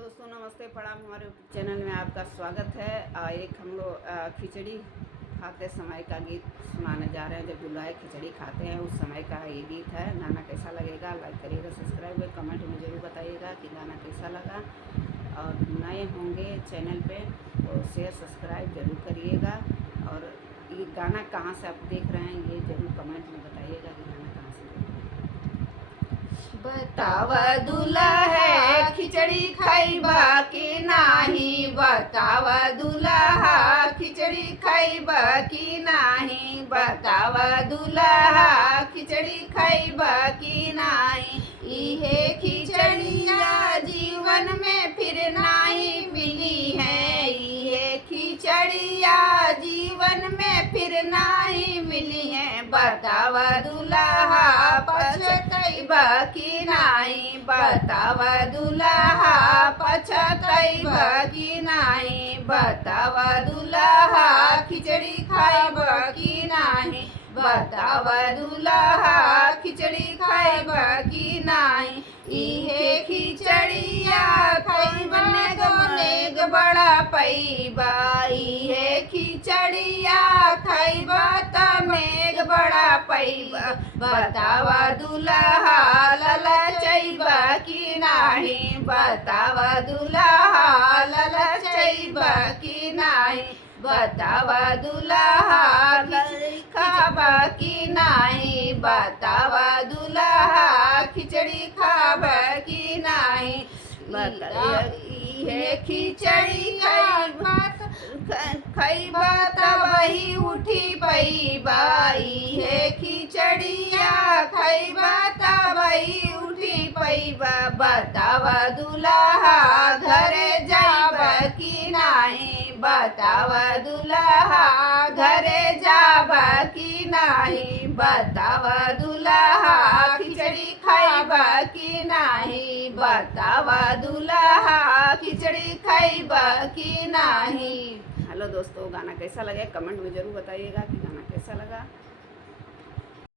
दोस्तों नमस्ते, प्रणाम। हमारे यूट्यूब चैनल में आपका स्वागत है। एक हम लोग खिचड़ी खाते समय का गीत सुनाने जा रहे हैं। जब दुल्हा खिचड़ी खाते हैं उस समय का ये गीत है। गाना कैसा लगेगा लाइक करिएगा, सब्सक्राइब करिएगा, कमेंट में ज़रूर बताइएगा कि गाना कैसा लगा। और नए होंगे चैनल पे तो शेयर सब्सक्राइब ज़रूर करिएगा। और ये गाना कहाँ से आप देख रहे हैं ये ज़रूर कमेंट में बताइएगा कि गाना कहाँ से देख रहे हैं। बतावा दूल्हा है खिचड़ी खाइबा कि नाही, बतावा दूल्हा खिचड़ी खाइबा कि नाही, बतावा दूल्हा खिचड़ी खाइबा कि नाही। इहे खिचड़िया जीवन में फिर नाही मिली है, इहे खिचड़िया जीवन में फिर नाही मिली है। बतावा दूल्हा पछतैबा कि नाही, बतावा दूल्हा पछतैबा कि नाही, बतावा दूल्हा खिचड़ी खाइबा कि नाही, बतावा दूल्हा खिचड़ी खाइबा कि नाही। इहे खिचड़िया खाइबा नेग बड़ा पैबा, इहे खिचड़िया खाइबा त नेग बड़ा पैबा। बतावा दूल्हा ललचैबा कि नाही, बतावा दूल्हा ललचैबा कि नाही, बतावा दूल्हा खिचड़ी खाबा कि नाही, बतावा दूल्हा खिचड़ी खाबा कि नाही। इहे खिचड़ी खइबा तबही उठी पैबा, इहे खिचड़िया खइबा तबही उठी पैबा। बतावा दूल्हा घरे जाबा कि नाही, बतावा दूल्हा घरे जाबा कि नाही, बतावा दूल्हा खिचड़ी खाइबा कि नाही, बतावा दूल्हा खिचड़ी खाइबा कि नाही। हेलो दोस्तों, गाना कैसा लगे कमेंट में ज़रूर बताइएगा कि गाना कैसा लगा।